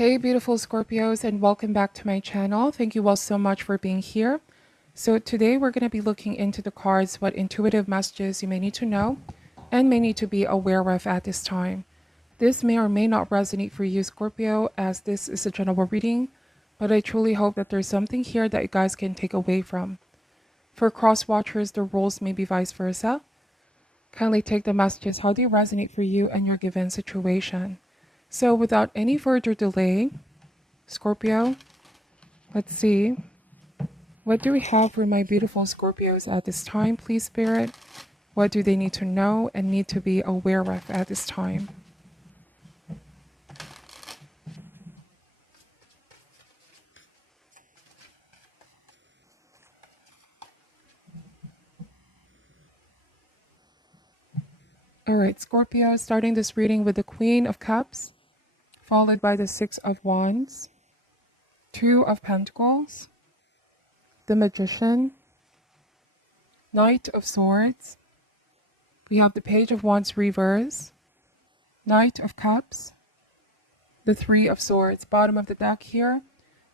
Hey beautiful Scorpios, and welcome back to my channel. Thank you all so much for being here. So today we're going to be looking into the cards, what intuitive messages you may need to know and may need to be aware of at this time. This may or may not resonate for you, Scorpio, as this is a general reading, but I truly hope that there's something here that you guys can take away from. For cross watchers, the rules may be vice versa. Kindly take the messages how they resonate for you and your given situation. So without any further delay, Scorpio, let's see. What do we have for my beautiful Scorpios at this time, please, Spirit? What do they need to know and need to be aware of at this time? All right, Scorpio, starting this reading with the Queen of Cups, followed by the Six of Wands, Two of Pentacles, the Magician, Knight of Swords. We have the Page of Wands reverse, Knight of Cups, the Three of Swords. Bottom of the deck here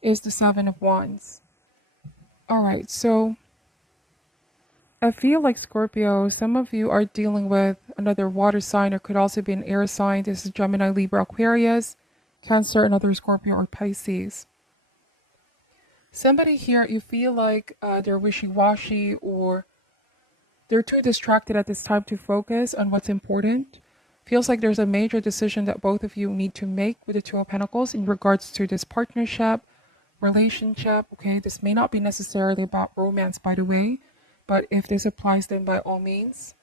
is the Seven of Wands. All right, so I feel like Scorpio, some of you are dealing with another water sign, or could also be an air sign. This is Gemini, Libra, Aquarius, Cancer, another Scorpio, or Pisces. Somebody here, you feel like they're wishy-washy, or they're too distracted at this time to focus on what's important. Feels like there's a major decision that both of you need to make with the Two of Pentacles in regards to this partnership, relationship. Okay, this may not be necessarily about romance, by the way, but if this applies, then by all means.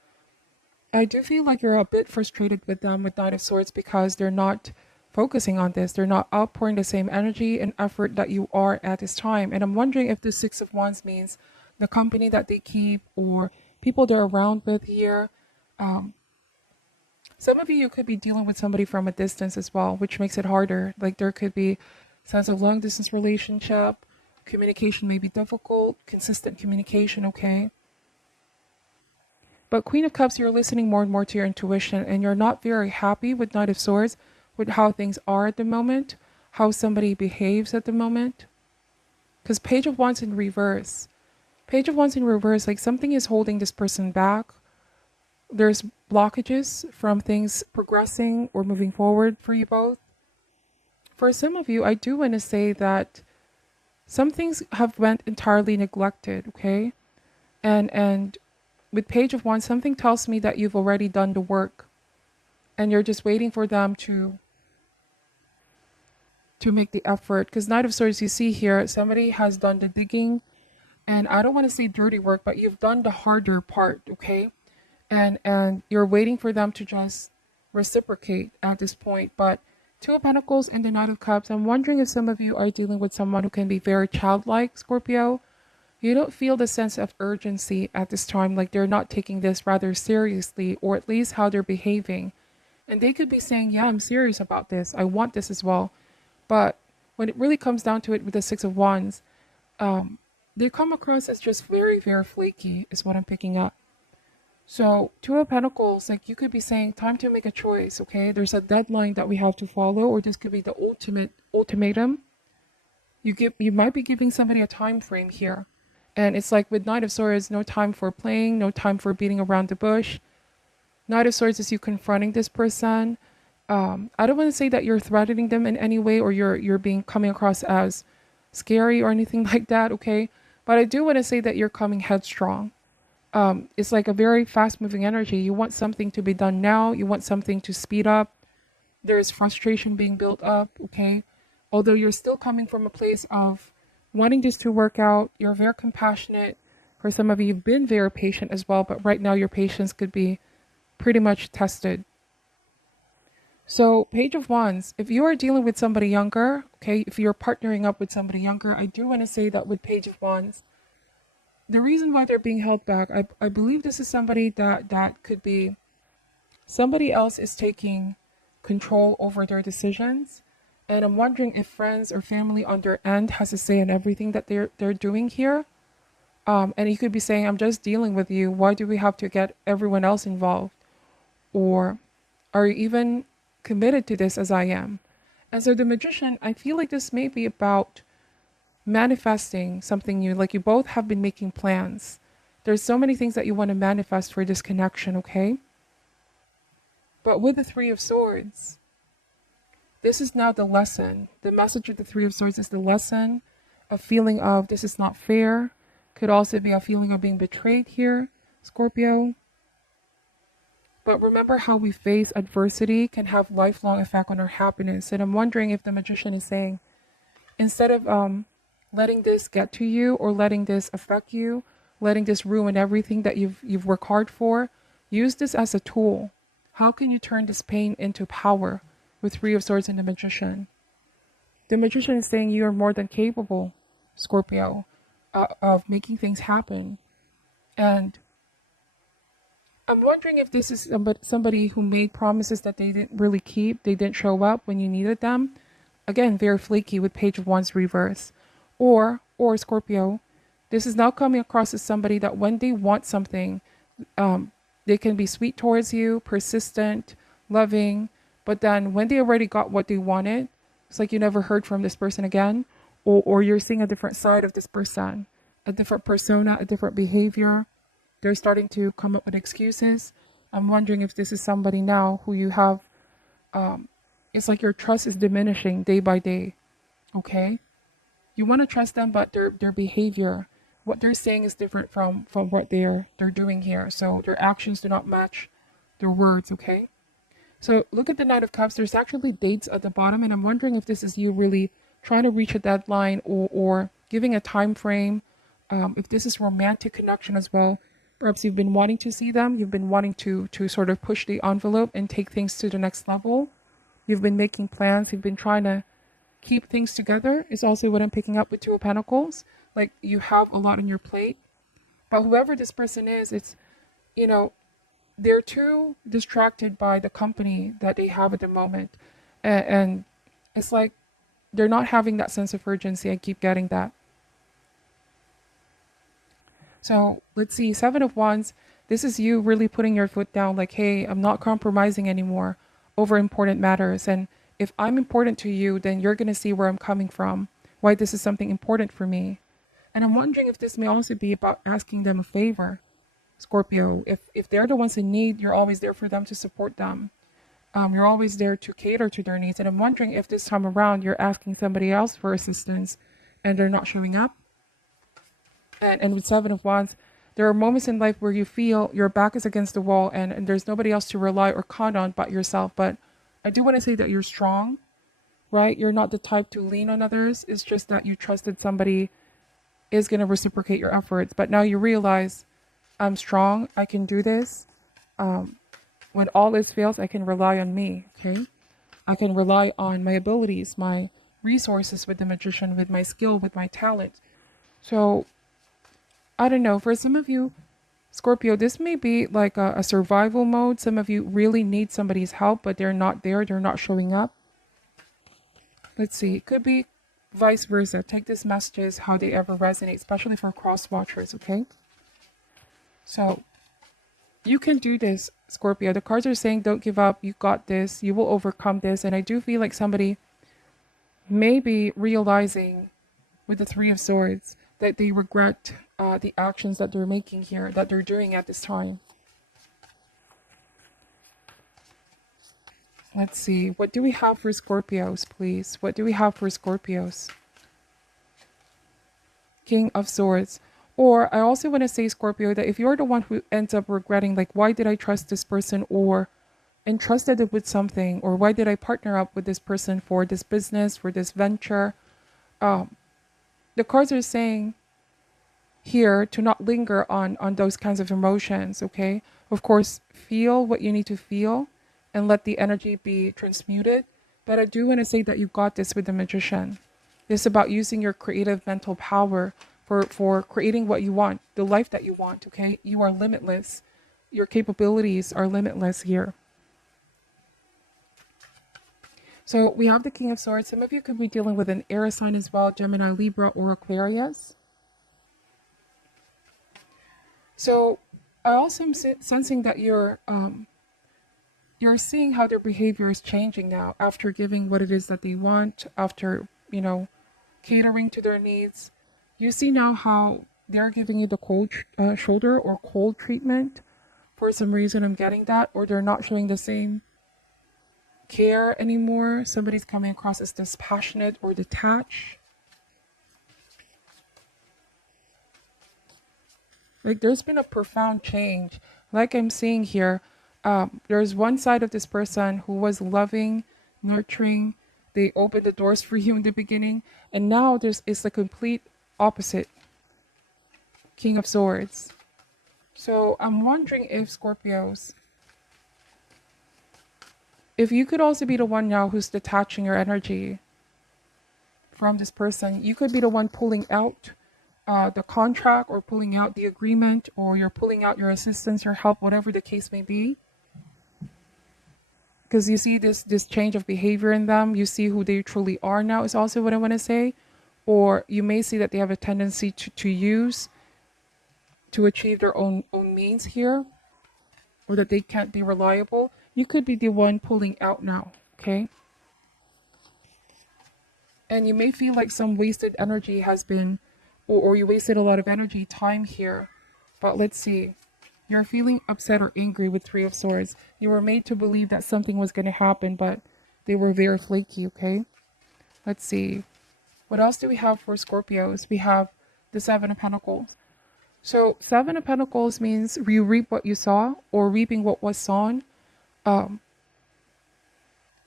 I do feel like you're a bit frustrated with them with Knight of Swords because they're not focusing on this. They're not outpouring the same energy and effort that you are at this time. And I'm wondering if the Six of Wands means the company that they keep or people they're around with here. Some of you could be dealing with somebody from a distance as well, which makes it harder. Like there could be sense of long distance relationship. Communication may be difficult, consistent communication, okay? But Queen of Cups, you're listening more and more to your intuition, and you're not very happy with Knight of Swords, with how things are at the moment, how somebody behaves at the moment. Because Page of Wands in reverse. Page of Wands in reverse, like something is holding this person back. There's blockages from things progressing or moving forward for you both. For some of you, I do want to say that some things have went entirely neglected, okay? And with Page of Wands, something tells me that you've already done the work and you're just waiting for them to make the effort. Because Knight of Swords, you see here, somebody has done the digging, and I don't want to say dirty work, but you've done the harder part, okay? And you're waiting for them to just reciprocate at this point. But Two of Pentacles and the Knight of Cups, I'm wondering if some of you are dealing with someone who can be very childlike, Scorpio. You don't feel the sense of urgency at this time, like they're not taking this rather seriously, or at least how they're behaving. And they could be saying, yeah, I'm serious about this. I want this as well. But when it really comes down to it with the Six of Wands, they come across as just very, very flaky is what I'm picking up. So Two of Pentacles, like you could be saying, time to make a choice, okay? There's a deadline that we have to follow, or this could be the ultimatum. You might be giving somebody a time frame here. And it's like with Knight of Swords, no time for playing, no time for beating around the bush. Knight of Swords is you confronting this person. I don't want to say that you're threatening them in any way, or you're coming across as scary or anything like that, okay? But I do want to say that you're coming headstrong. It's like a very fast-moving energy. You want something to be done now. You want something to speed up. There's frustration being built up, okay? Although you're still coming from a place of wanting this to work out, you're very compassionate. For some of you, you've been very patient as well, but right now your patience could be pretty much tested. So Page of Wands, if you are dealing with somebody younger, okay, if you're partnering up with somebody younger, I do want to say that with Page of Wands, the reason why they're being held back, I believe this is somebody that could be, somebody else is taking control over their decisions. And I'm wondering if friends or family on their end has a say in everything that they're doing here. And you could be saying, I'm just dealing with you. Why do we have to get everyone else involved? Or are you even committed to this as I am? And so the Magician, I feel like this may be about manifesting something new. Like you both have been making plans. There's so many things that you want to manifest for this connection, okay? But with the Three of Swords, this is now the lesson. The message of the Three of Swords is the lesson. A feeling of this is not fair. Could also be a feeling of being betrayed here, Scorpio. But remember how we face adversity can have lifelong effect on our happiness. And I'm wondering if the Magician is saying, instead of letting this get to you or letting this affect you, letting this ruin everything that you've worked hard for, use this as a tool. How can you turn this pain into power with Three of Swords and the Magician? The Magician is saying you are more than capable, Scorpio, of making things happen. And I'm wondering if this is somebody who made promises that they didn't really keep. They didn't show up when you needed them. Again, very flaky with Page of Wands reverse. Or Scorpio, this is now coming across as somebody that when they want something, they can be sweet towards you, persistent, loving. But then when they already got what they wanted, it's like you never heard from this person again. Or you're seeing a different side of this person, a different persona, a different behavior. They're starting to come up with excuses. I'm wondering if this is somebody now who you have, it's like your trust is diminishing day by day, okay? You want to trust them, but their behavior, what they're saying is different from what they're doing here. So their actions do not match their words, okay? So look at the Knight of Cups. There's actually dates at the bottom, and I'm wondering if this is you really trying to reach a deadline or giving a time frame. If this is romantic connection as well. Perhaps you've been wanting to see them. You've been wanting to sort of push the envelope and take things to the next level. You've been making plans. You've been trying to keep things together is also what I'm picking up with Two of Pentacles. Like you have a lot on your plate. But whoever this person is, it's, you know, they're too distracted by the company that they have at the moment. And it's like they're not having that sense of urgency. I keep getting that. So let's see, Seven of Wands. This is you really putting your foot down like, hey, I'm not compromising anymore over important matters. And if I'm important to you, then you're going to see where I'm coming from, why this is something important for me. And I'm wondering if this may also be about asking them a favor, Scorpio. If they're the ones in need, you're always there for them to support them. You're always there to cater to their needs. And I'm wondering if this time around you're asking somebody else for assistance and they're not showing up. And with Seven of Wands, there are moments in life where you feel your back is against the wall and there's nobody else to rely or count on but yourself. But I do want to say that you're strong, right? You're not the type to lean on others. It's just that you trusted somebody is going to reciprocate your efforts. But now you realize, I'm strong. I can do this. When all else fails, I can rely on me, okay? I can rely on my abilities, my resources with the Magician, with my skill, with my talent. So I don't know, for some of you, Scorpio, this may be like a survival mode. Some of you really need somebody's help, but they're not there. They're not showing up. Let's see. It could be vice versa. Take these messages how they ever resonate, especially for cross watchers, okay? So you can do this, Scorpio. The cards are saying don't give up. You got this. You will overcome this. And I do feel like somebody may be realizing with the Three of Swords that they regret the actions that they're making here, that they're doing at this time. Let's see. What do we have for Scorpios, please? What do we have for Scorpios? King of Swords. Or I also want to say, Scorpio, that if you're the one who ends up regretting, like, why did I trust this person or entrusted it with something? Or why did I partner up with this person for this business, for this venture? The cards are saying here to not linger on those kinds of emotions, okay? Of course, feel what you need to feel and let the energy be transmuted. But I do want to say that you got this with the Magician. It's about using your creative mental power for creating what you want, the life that you want, okay? You are limitless. Your capabilities are limitless here. So we have the King of Swords. Some of you could be dealing with an air sign as well, Gemini, Libra, or Aquarius. So I also am sensing that you're you're seeing how their behavior is changing now after giving what it is that they want, after, catering to their needs. You see now how they're giving you the cold shoulder or cold treatment. For some reason, I'm getting that, or they're not showing the same care anymore. Somebody's coming across as dispassionate or detached. Like there's been a profound change. Like I'm seeing here, there's one side of this person who was loving, nurturing. They opened the doors for you in the beginning, and now it's the complete opposite. King of Swords. So I'm wondering if Scorpios, if you could also be the one now who's detaching your energy from this person, you could be the one pulling out the contract or pulling out the agreement, or you're pulling out your assistance, your help, whatever the case may be. Because you see this change of behavior in them, you see who they truly are now is also what I want to say. Or you may see that they have a tendency to use to achieve their own means here, or that they can't be reliable. You could be the one pulling out now, okay? And you may feel like some wasted energy has been, or you wasted a lot of energy, time here. But let's see. You're feeling upset or angry with Three of Swords. You were made to believe that something was going to happen, but they were very flaky, okay? Let's see. What else do we have for Scorpios? We have the Seven of Pentacles. So Seven of Pentacles means you reap what you saw, or reaping what was sown.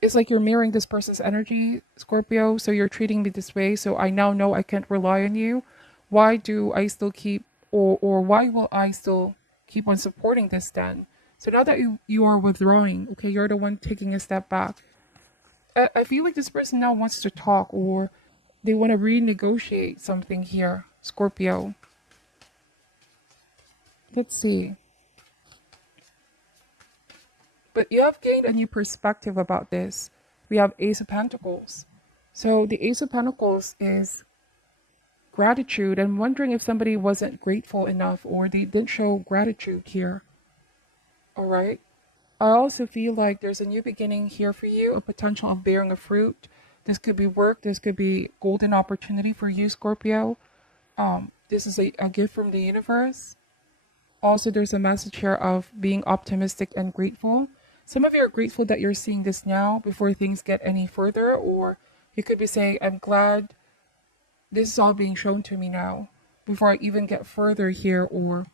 It's like you're mirroring this person's energy, Scorpio. So you're treating me this way, so I now know I can't rely on you. Why do I still keep, or why will I still keep on supporting this then? So now that you are withdrawing, okay, you're the one taking a step back. I feel like this person now wants to talk, or they want to renegotiate something here, Scorpio. Let's see. But you have gained a new perspective about this. We have Ace of Pentacles. So the Ace of Pentacles is gratitude. I'm wondering if somebody wasn't grateful enough, or they didn't show gratitude here. All right. I also feel like there's a new beginning here for you, a potential of bearing a fruit. This could be work. This could be golden opportunity for you, Scorpio. This is a gift from the universe. Also, there's a message here of being optimistic and grateful. Some of you are grateful that you're seeing this now before things get any further, or you could be saying, I'm glad this is all being shown to me now before I even get further here or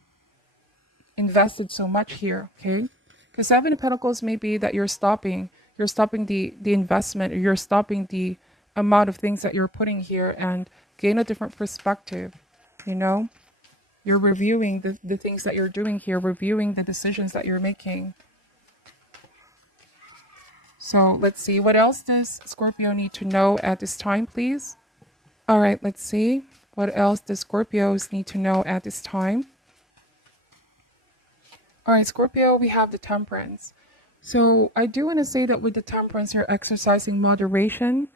invested so much here, okay? Because Seven of Pentacles may be that you're stopping the investment, or you're stopping the amount of things that you're putting here and gain a different perspective, you know? You're reviewing the things that you're doing here, reviewing the decisions that you're making. So let's see, what else does Scorpio need to know at this time, please? All right, let's see. What else does Scorpios need to know at this time? All right, Scorpio, we have the Temperance. So I do want to say that with the Temperance, you're exercising moderation,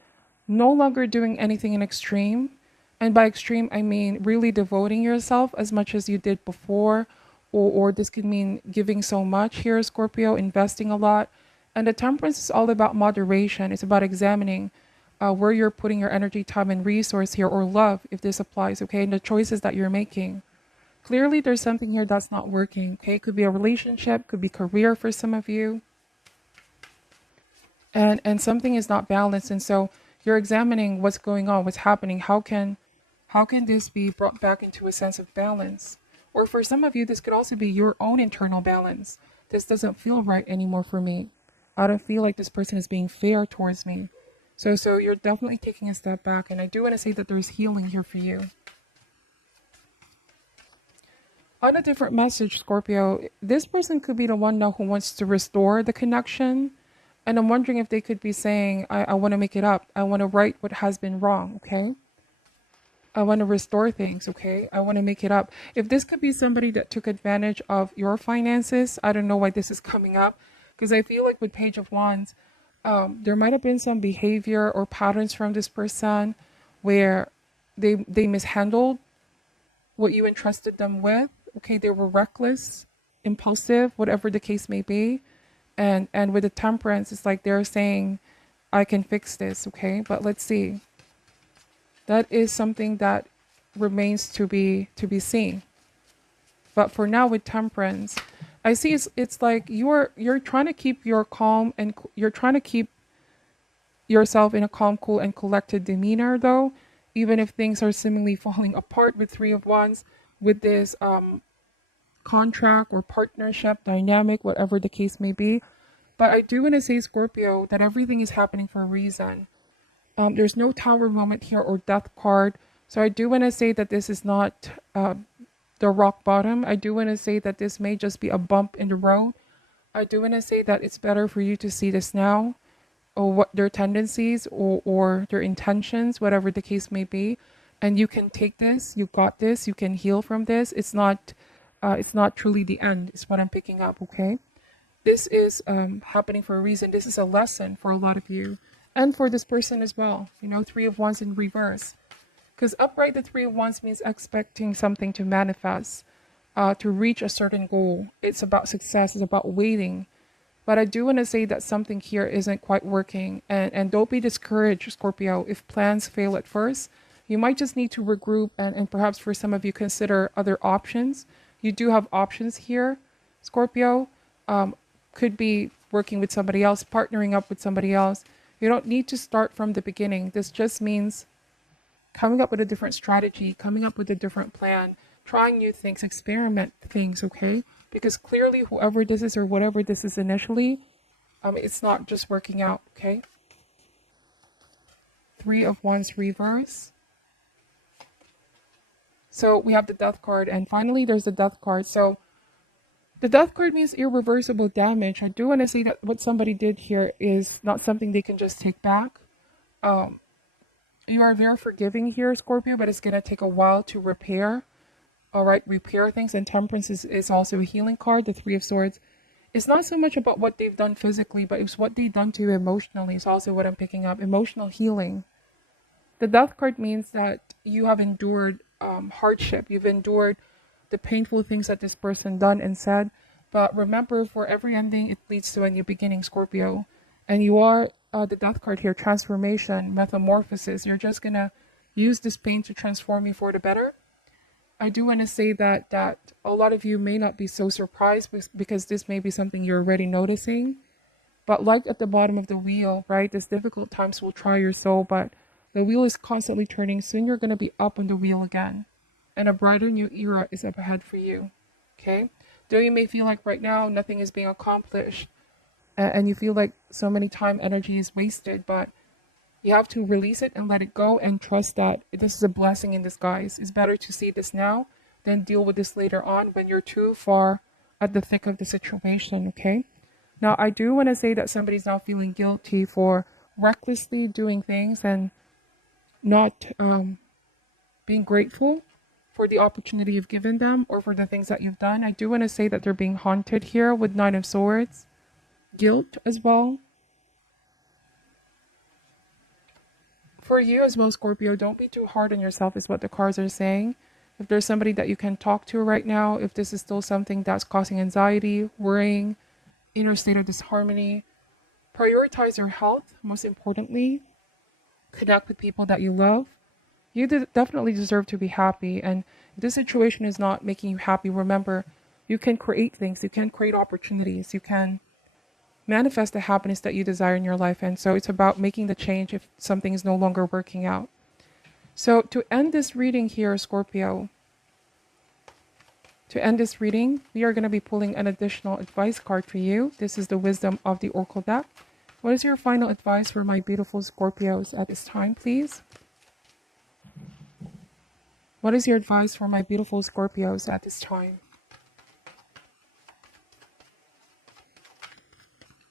no longer doing anything in extreme. And by extreme, I mean really devoting yourself as much as you did before, or this could mean giving so much here, Scorpio, investing a lot. And the Temperance is all about moderation. It's about examining where you're putting your energy, time, and resource here, or love, if this applies, okay, and the choices that you're making. Clearly, there's something here that's not working, okay? Could be a relationship, could be career for some of you. And something is not balanced. And so you're examining what's going on, what's happening. How can this be brought back into a sense of balance? Or for some of you, this could also be your own internal balance. This doesn't feel right anymore for me. I don't feel like this person is being fair towards me. So you're definitely taking a step back. And I do want to say that there's healing here for you. On a different message, Scorpio, this person could be the one now who wants to restore the connection. And I'm wondering if they could be saying, I want to make it up. I want to right what has been wrong, okay? I want to restore things, okay? I want to make it up. If this could be somebody that took advantage of your finances, I don't know why this is coming up. Because I feel like with Page of Wands, there might have been some behavior or patterns from this person where they mishandled what you entrusted them with. Okay, they were reckless, impulsive, whatever the case may be. And with the temperance, it's like they're saying, I can fix this, okay? But let's see. That is something that remains to be seen. But for now with temperance, I see it's like you're trying to keep your calm, and you're trying to keep yourself in a calm, cool, and collected demeanor, though, even if things are seemingly falling apart with Three of Wands, with this contract or partnership dynamic, whatever the case may be. But I do want to say, Scorpio, that everything is happening for a reason. There's no tower moment here or death card. So I do want to say that this is not the rock bottom. I do want to say that this may just be a bump in the road. I do want to say that it's better for you to see this now, or what their tendencies, or their intentions, whatever the case may be. And you can take this, you got this, you can heal from this. It's not truly the end, is what I'm picking up, okay? This is happening for a reason. This is a lesson for a lot of you, and for this person as well. You know, Three of Wands in reverse. Because upright, the Three of Wands means expecting something to manifest, to reach a certain goal. It's about success, it's about waiting. But I do want to say that something here isn't quite working. And don't be discouraged, Scorpio, if plans fail at first. You might just need to regroup, and perhaps for some of you, consider other options. You do have options here, Scorpio. Could be working with somebody else, partnering up with somebody else. You don't need to start from the beginning. This just means coming up with a different strategy, coming up with a different plan, trying new things, experiment things, okay? Because clearly, whoever this is or whatever this is initially, it's not just working out, okay? Three of Wands reverse. So we have the death card, and finally there's the death card. So the death card means irreversible damage. I do want to say that what somebody did here is not something they can just take back. You are very forgiving here, Scorpio, but it's going to take a while to repair. All right, repair things. And temperance is also a healing card, the Three of Swords. It's not so much about what they've done physically, but it's what they've done to you emotionally. It's also what I'm picking up, emotional healing. The death card means that you have endured hardship. You've endured the painful things that this person done and said. But remember, for every ending, it leads to a new beginning, Scorpio. And you are the death card here, transformation, metamorphosis. You're just going to use this pain to transform you for the better. I do want to say that a lot of you may not be so surprised, because this may be something you're already noticing. But like at the bottom of the wheel, right, these difficult times will try your soul, but the wheel is constantly turning. Soon you're going to be up on the wheel again. And a brighter new era is up ahead for you, okay? Though you may feel like right now nothing is being accomplished, and you feel like so many time, energy is wasted, but you have to release it and let it go, and trust that this is a blessing in disguise. It's better to see this now than deal with this later on when you're too far at the thick of the situation, okay? Now, I do want to say that somebody's now feeling guilty for recklessly doing things and not being grateful for the opportunity you've given them or for the things that you've done. I do want to say that they're being haunted here with Nine of Swords. Guilt as well. For you as well, Scorpio, don't be too hard on yourself is what the cards are saying. If there's somebody that you can talk to right now, if this is still something that's causing anxiety, worrying, inner state of disharmony, prioritize your health, most importantly. Connect with people that you love. You definitely deserve to be happy. And if this situation is not making you happy, remember, you can create things. You can create opportunities. You can manifest the happiness that you desire in your life. And so it's about making the change if something is no longer working out. So to end this reading here, Scorpio, we are going to be pulling an additional advice card for you. This is the Wisdom of the Oracle deck. What is your final advice for my beautiful Scorpios at this time, please? What is your advice for my beautiful Scorpios at this time?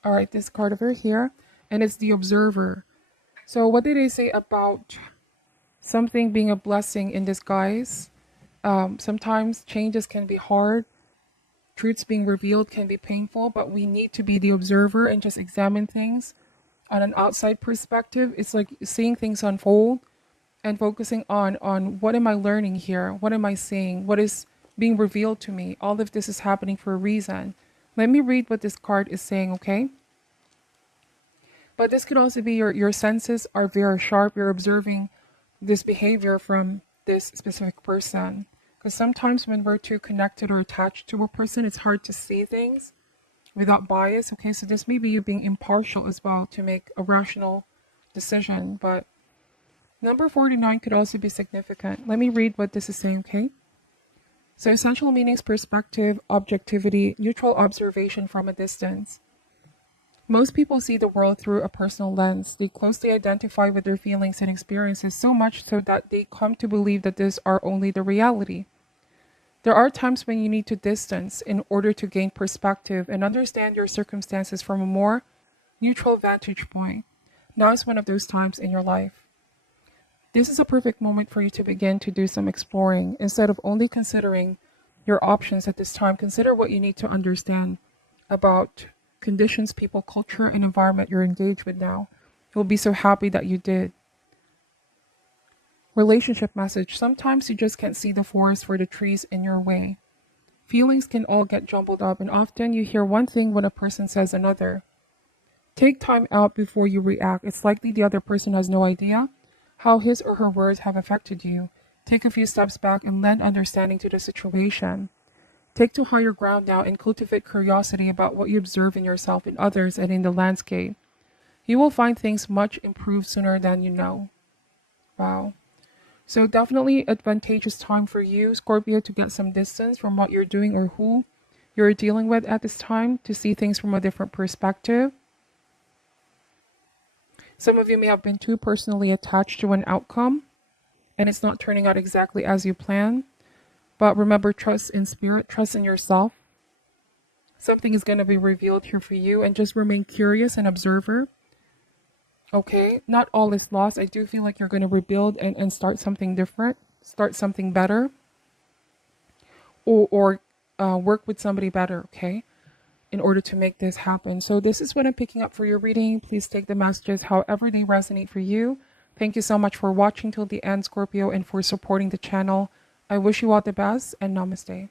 All right, this card over here, and it's the Observer. So what did they say about something being a blessing in disguise? Sometimes changes can be hard. Truths being revealed can be painful, but we need to be the observer and just examine things on an outside perspective. It's like seeing things unfold and focusing on what am I learning here? What am I seeing? What is being revealed to me? All of this is happening for a reason. Let me read what this card is saying, okay? But this could also be your senses are very sharp. You're observing this behavior from this specific person. Because sometimes when we're too connected or attached to a person, it's hard to see things without bias. Okay, so this may be you being impartial as well to make a rational decision. But number 49 could also be significant. Let me read what this is saying, okay? So essential meanings, perspective, objectivity, neutral observation from a distance. Most people see the world through a personal lens. They closely identify with their feelings and experiences, so much so that they come to believe that these are only the reality. There are times when you need to distance in order to gain perspective and understand your circumstances from a more neutral vantage point. Now is one of those times in your life. This is a perfect moment for you to begin to do some exploring. Instead of only considering your options at this time, consider what you need to understand about conditions, people, culture, and environment you're engaged with now. You'll be so happy that you did. Relationship message. Sometimes you just can't see the forest for the trees in your way. Feelings can all get jumbled up, and often you hear one thing when a person says another. Take time out before you react. It's likely the other person has no idea how his or her words have affected you. Take a few steps back and lend understanding to the situation. Take to higher ground now and cultivate curiosity about what you observe in yourself, in others, and in the landscape. You will find things much improved sooner than you know. Wow. So definitely advantageous time for you, Scorpio, to get some distance from what you're doing or who you're dealing with at this time, to see things from a different perspective. Some of you may have been too personally attached to an outcome, and it's not turning out exactly as you plan. But remember, trust in spirit, trust in yourself. Something is going to be revealed here for you, and just remain curious and observer. Okay, not all is lost. I do feel like you're going to rebuild and start something different, start something better, or work with somebody better, okay, in order to make this happen. So this is what I'm picking up for your reading. Please take the messages however they resonate for you. Thank you so much for watching till the end, Scorpio, and for supporting the channel. I wish you all the best, and namaste.